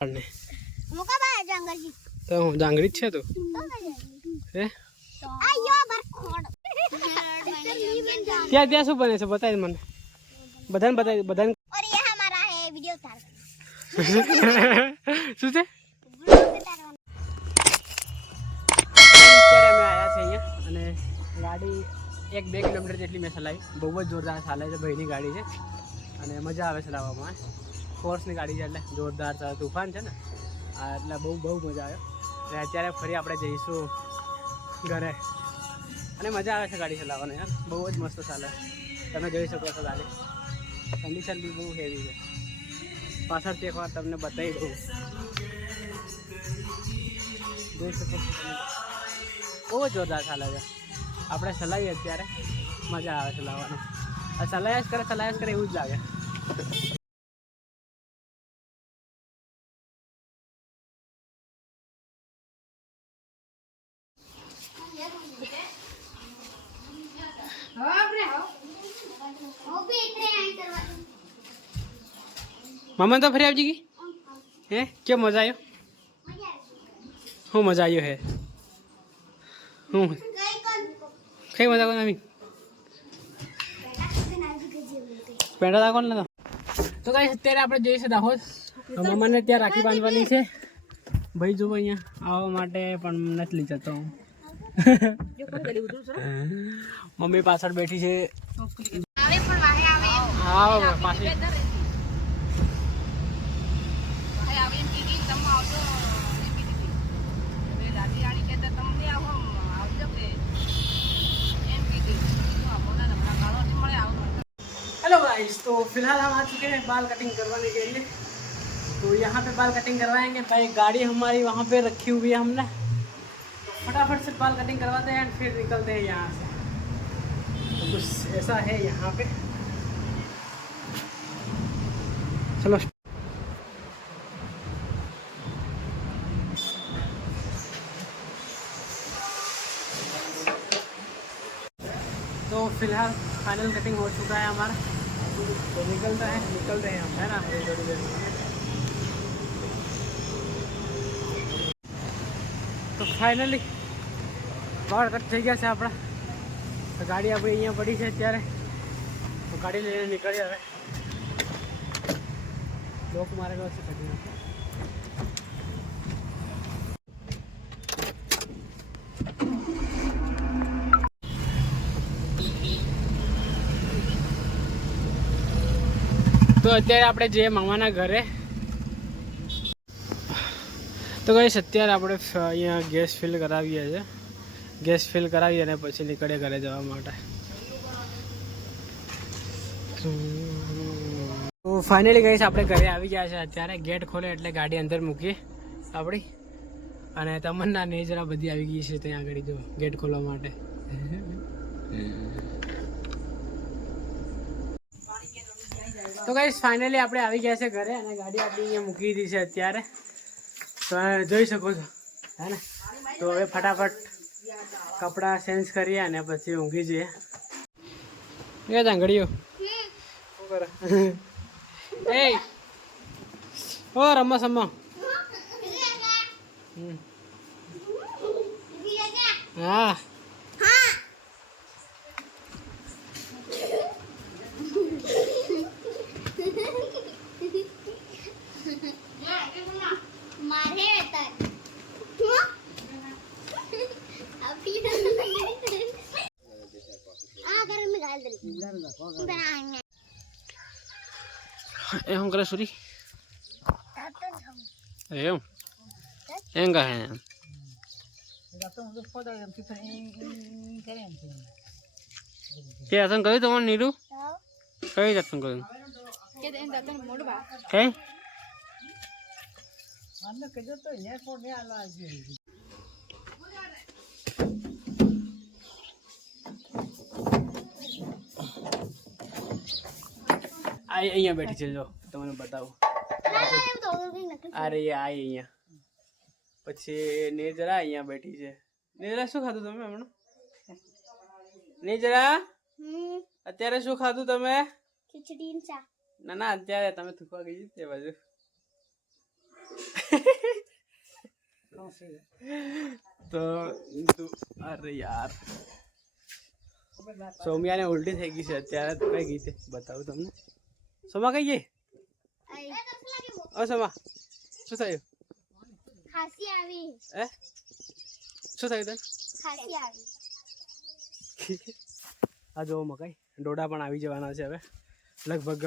ને જાંગરી તો હું જાંગરી છે તો? હે? આયો બાર ત્યાં ત્યાં શું બને છે? બતાય મને. બધાને બતાય બધાને ઓર યે હમારા હે વિડિયો ઉતાર. શું છે? અને ગાડી એક બે કિલોમીટર જેટલી મેં ચલાવી. બહુ જ જોરદાર ચાલે છે ભાઈની ગાડી છે. અને મજા આવે ચલાવવામાં. ફોર્સની ગાડી છે એટલે જોરદાર ચાલે તુફાન છે ને. એટલે બહુ બહુ મજા આવે. અને અત્યારે ફરી આપણે જઈશું ઘરે. અને મજા આવે છે ગાડી ચલાવવાની યાર બહુ જ મસ્ત ચાલે. તમે જોઈ શકો છો ગાડી. કન્ડિશન બી બહુ હેવી છે. પાછળથી એકવાર તમને બતાવી દઉં. જોઈ શકો છો બહુ જોરદાર ચાલે છે. આપણે ચલાવીએ અત્યારે. મજા આવે ચલાવવાનું. આ ચલાવ્યા જ કરે ચલાવ્યા જ કરે એવું જ લાગે. મમ્મી તો ફરી આવજી ગઈ હે? કેમ મજા આવ્યો શું મજા આવ્યો હે? હું? કઈ મજા કોણ અમી પેંડા તા કોણ તો. કાંઈ અત્યારે આપણે જઈશું દાહોદ. મમ્માને ત્યાં રાખી બાંધવાની છે. ભાઈ જુઓ અહીંયા આવવા માટે પણ નથી લઈ જતો. મમ્મી પાછળ બેઠી છે. હા પાછી. हेलो गाइस तो फ़िलहाल हम आ चुके हैं बाल कटिंग करवाने के लिए। तो यहाँ पे बाल कटिंग करवाएँगे। भाई, गाड़ी हमारी वहाँ पे रखी हुई है हमने। तो फटाफट से बाल कटिंग करवाते हैं, फिर निकलते हैं यहाँ से। तो कुछ ऐसा है यहाँ पे। चलो। तो फ़िलहाल फाइनल कटिंग हो चुका है हमारा। तो निकलता है निकल रहे हैं हम है ना अभी थोड़ी देर में। તો ફાઇનલી વાળ કટ થઈ ગયા છે આપણા તો ગાડી આપણી અહીંયા પડી છે અત્યારે તો ગાડી લઈને નીકળીએ હવે લોક મારેલો છે કદી તો અત્યારે આપણે જઈએ મામાના ઘરે તો કહીશ અત્યારે આપણે અહીંયા ગેસ ફિલ કરાવીએ છીએ. ગેસ ફિલ કરાવીએ અને પછી નીકળે ઘરે જવા માટે. તો ફાઇનલી કહીશ આપણે ઘરે આવી ગયા છે અત્યારે. ગેટ ખોલે એટલે ગાડી અંદર મૂકીએ આપણી. અને તમન્ના ને જરા બધી આવી ગઈ છે ત્યાં આગળ જો ગેટ ખોલવા માટે. તો કઈ ફાઇનલી આપણે આવી ગયા છે ઘરે અને ગાડી આપણી અહીંયા મૂકી દીધી છે અત્યારે. તો જોઈ શકો છો હે ને? તો હવે ફટાફટ કપડાં ચેન્જ કરીએ અને પછી ઊંઘી જઈએ. એ જાંગડીઓ ઘડીઓ એ ઓ રમવા સમા હમ. હા. શું કરે સુરી એમ? એમ કહે એમ? તે અસન કહ્યું તમારું નીરુ? કઈ અસન કહ્યું હે આ અહીંયા બેઠી છે જો તમને બતાવું. આ રહી આ અહીંયા. પછી નેજરા અહીંયા બેઠી છે. નેજરા શું ખાધું તમે હમણાં? નેજરા અત્યારે શું ખાધું તમે? ખીચડી ના ના અત્યારે તમે થૂકવા ગઈ તે બાજુ. તો અરે યાર. સૌમ્યાને ઉલટી થઈ ગઈ છે અત્યારે તો કઈ ગઈ છે બતાવું તમને. સોમા કઈ ગઈ? ઓ સોમા શું થયું? ખાંસી આવી. હે? શું થયું તને? ખાંસી આવી. આ જો મકાઈ. ડોડા પણ આવી જવાના છે હવે. લગભગ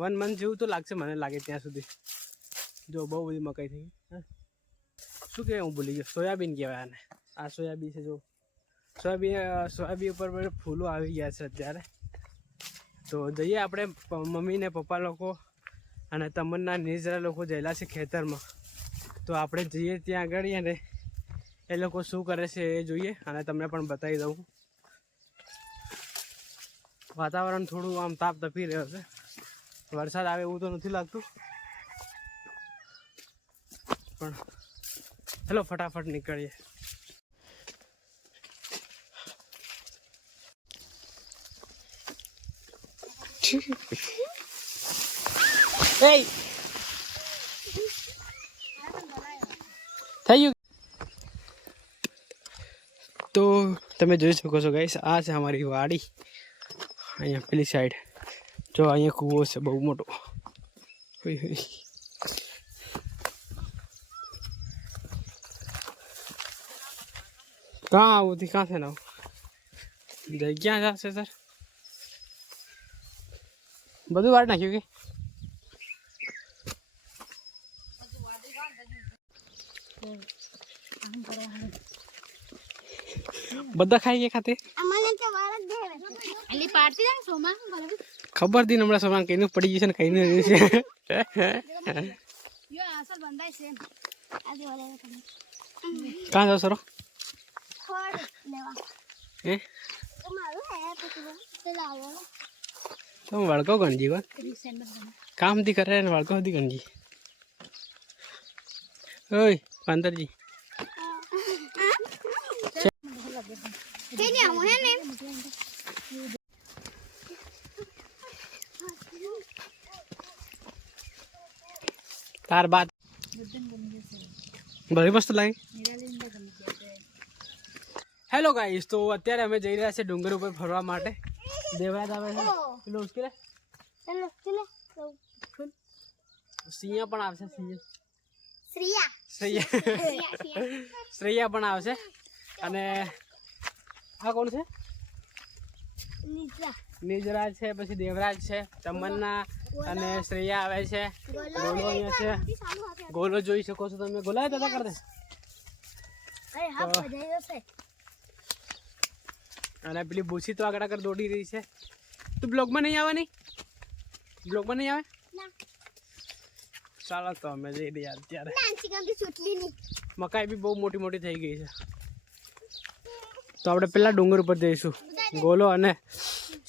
વન મંથ જેવું તો લાગશે મને લાગે ત્યાં સુધી. જો બહુ બધી મકાઈ થઈ. શું કહેવાય હું ભૂલી ગયો? સોયાબીન કહેવાય આને. આ સોયાબીન છે, જો. સોયાબીન સોયાબીન ઉપર ફૂલો આવી ગયા છે અત્યારે. તો જઈએ આપણે મમ્મીને પપ્પા લોકો અને તમન્ના નિજરા લોકો જયેલા છે ખેતરમાં. તો આપણે જઈએ ત્યાં આગળ અને એ લોકો શું કરે છે એ જોઈએ અને તમને પણ બતાવી દઉં. વાતાવરણ થોડું આમ તાપ તપી રહ્યો છે. વરસાદ આવે એવું તો નથી લાગતું. પણ ચલો ફટાફટ નીકળીએ Hey! થઈ ગયું તો તમે જોઈ શકો છો ગાઈસ આ છે અમારી વાડી અહીંયા પેલી સાઈડ જો અહીંયા કૂવો છે બહુ મોટો હોય હોય. કાં આવું હતી કાં છે ને આવું જગ્યા જશે સર બધું વાળ નાખ્યું કે બધા ખાઈ ગયા ખાતે સોમા ખબર હતી ને હમણાં સવારે કઈનું પડી જશે છે ને કઈનું રહ્યું છે કાં જાવ સરો ખોડ લેવા હે? તો મારું હે પછી તે લાવો તો વળકો ગણજી વાત કામથી કરે ને વળકો હતી ગણજી. ઓય, પાંદરજી. તાર બાદ. ભરી મસ્ત લાગી હેલો ગાઈસ તો અત્યારે અમે જઈ રહ્યા છે ડુંગર ઉપર ફરવા માટે. દેવરાજ આવે છે. પેલો ઉશ્કેલે સિંહ પણ આવશે સિંહ. શ્રેયા. પણ આવશે. અને આ કોણ છે? નિજરાજ છે પછી દેવરાજ છે તમન્ના અને શ્રેયા આવે છે. ગોલો અહીંયા છે. ગોલો જોઈ શકો છો તમે. ગોલા દાદા કર દે અને પેલી ભૂસી તો આગળ આગળ દોડી રહી છે. તું બ્લોગમાં નહીં આવવાની બ્લોગમાં નહીં આવે? ચાલો તો અમે જઈ રહ્યા અત્યારે. મકાઈ બી બહુ મોટી મોટી થઈ ગઈ છે. તો આપણે પેલા ડુંગર ઉપર જઈશું. ગોલો અને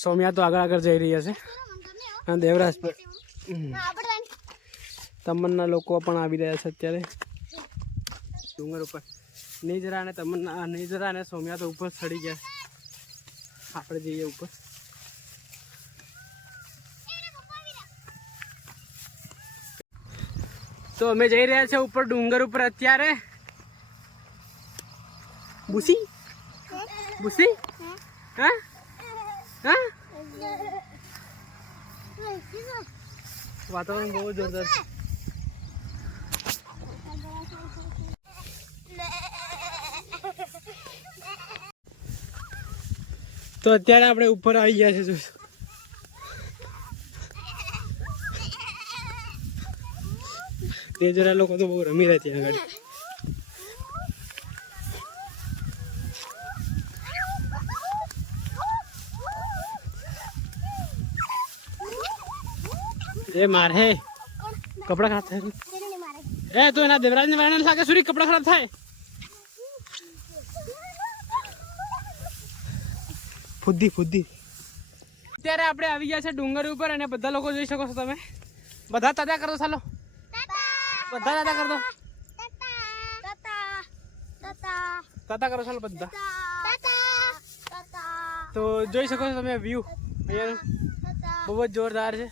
સૌમ્યા તો આગળ આગળ જઈ રહ્યા છે. અને દેવરાજ પર. તમન્ના લોકો પણ આવી રહ્યા છે અત્યારે. ડુંગર ઉપર. નિજરા અને તમન્ના નિજરા અને સૌમ્યા તો ઉપર ચડી ગયા. આપણે જઈએ ઉપર તો અમે જઈ રહ્યા છે ઉપર ડુંગર ઉપર અત્યારે બુસી બુસી હા હા વાતાવરણ બહુ જોરદાર છે તો અત્યારે આપણે ઉપર આવી ગયા છે તે લોકો તો બહુ રમી રહ્યા ત્યાં આગળ. એ મારે કપડા ખરાબ થાય એ, તો એના દેવરાજને વાળાને લાગે સુરી કપડા ખરાબ થાય? ફુદ્દી ફુદ્દી અત્યારે આપણે આવી ગયા છે ડુંગર ઉપર અને બધા લોકો જોઈ શકો છો તમે બધા તાજા કરો ચાલો બધા તાજા કરો તાતા કરો ચાલો બધા તો જોઈ શકો છો તમે વ્યૂ અહીંયાનો બહુ જ જોરદાર છે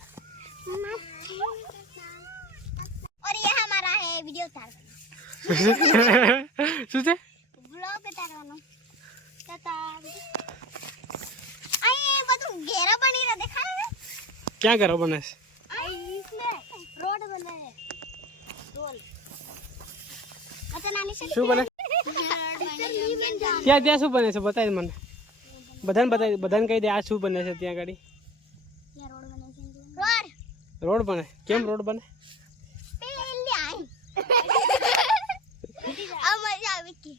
और ये हमारा है વિડિયો ઉતાર શું છે બ્લોગ ઉતારવાનો તો તાર અહીં એ બધું ઘેરા બની રહ્યા દેખાય ને? ક્યાં કરો બને છે? અહીં રોડ બને છે. રોડ અચ્છા નાની છે શું બને? ત્યાં ત્યાં શું બને છે? બતાવી મને. બધાને બતાવી બધાને કહી દે આ શું બને છે ત્યાં ગાડી. રોડ બને છે રોડ. રોડ બને. કેમ રોડ બને? પેલી આઈ. આ મજા આવી કે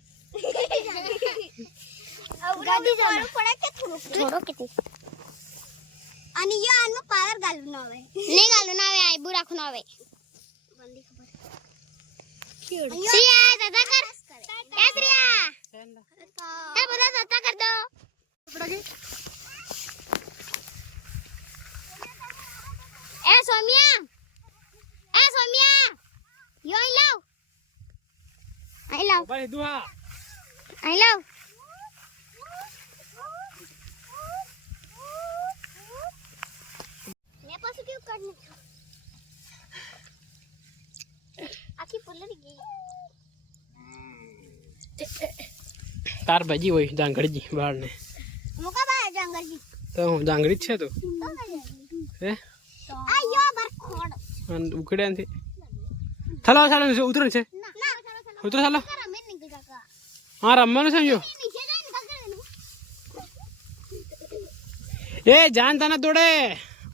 ગાડી જવાનું પડે કે થોડું અને યો આનો પાવર ગાલવું ના આવે. નહીં ગાલવું ના આવે આઈબુ રાખવું ના આવે. બંદી ખબર. સિયા દાદા કર. એ શ્રિયા. એ બધા દાદા કર દો. એ સોમિયા. એ સોમિયા. યો આઈ લાવ. આઈ લાવ. ભાઈ દુહા આઈ લાવ ને પાછું કેવું કાઢ નાખ્યું આખી પલળી ગઈ. તાર ભાજી હોય જાંગડીજી બહાર ને મુકા બા જંગલજી તો હું જાંગડી જ છે તું? હે? આ યો બર ખોડ અને ઉકળે નથી? ચાલો ઉતરે છે. ઉતરો મેં નીકળ કાકા હા રમવાનું છે જો. એ જાન તને દોડે.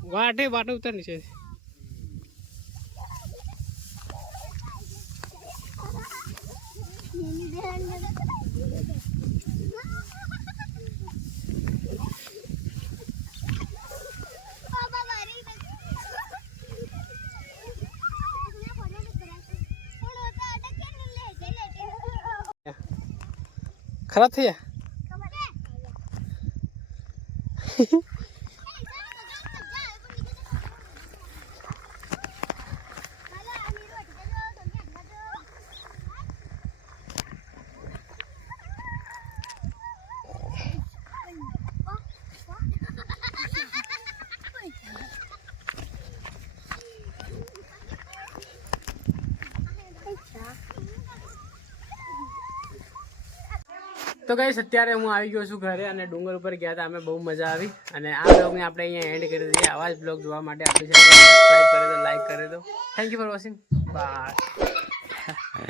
વાટે વાટે ઉતર છે. ખરાબ થઈ તો ગાઈસ અત્યારે હું આવી ગયો છું ઘરે અને ડુંગર ઉપર ગયા હતા અમે બહુ મજા આવી. અને આ બ્લોગને આપણે અહીંયા એન્ડ કરી દઈએ. આવા જ બ્લોગ જોવા માટે આપણી સબસ્ક્રાઈબ કરી દો લાઈક કરી દો. Thank you for watching bye